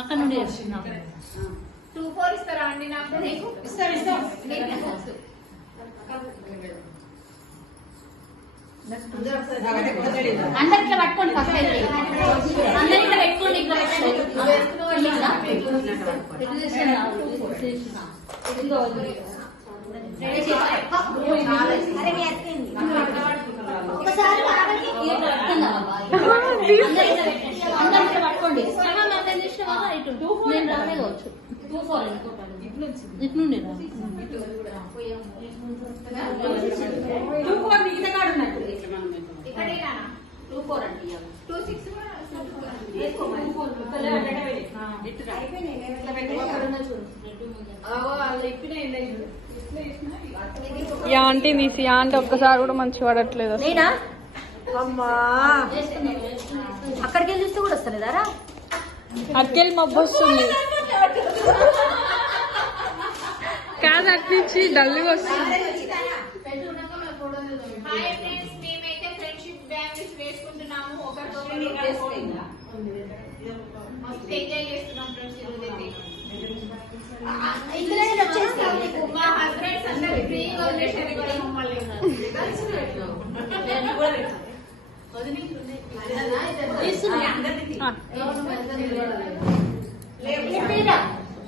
అక్కడ నుండి two four ఇస్తారా అండి నాకు? నీకు? ఇస్తాం ఇస్తాం. అందరు ఇట్లా పట్టుకోండి ఫస్ట్ అయితే అందరు ఇట్లా పెట్టుకోండి ఇట్లా పెట్టుకోండి. ఇట్లా. పట్టుకోండి నేను రానే కావచ్చు టూ ఫోర్ ఇటు టూ ఫోర్ మిగతా కాడు ఉన్నట్టు టూ ఫోర్ అంటే టూ సిక్స్ ఈ ఆంటీ తీసి ఆంటీ ఒక్కసారి కూడా మంచి పడట్లేదు. నేనా? అమ్మా. అక్కడికి వెళ్ళి చూస్తే కూడా వస్తలేదారా అటుకెళ్ళి మబ్బు వస్తుంది. కాదు అటు నుంచి డల్గా వస్తుంది. వేసుకుంటున్నాము. ఒకరికొకరు ఫ్రీగా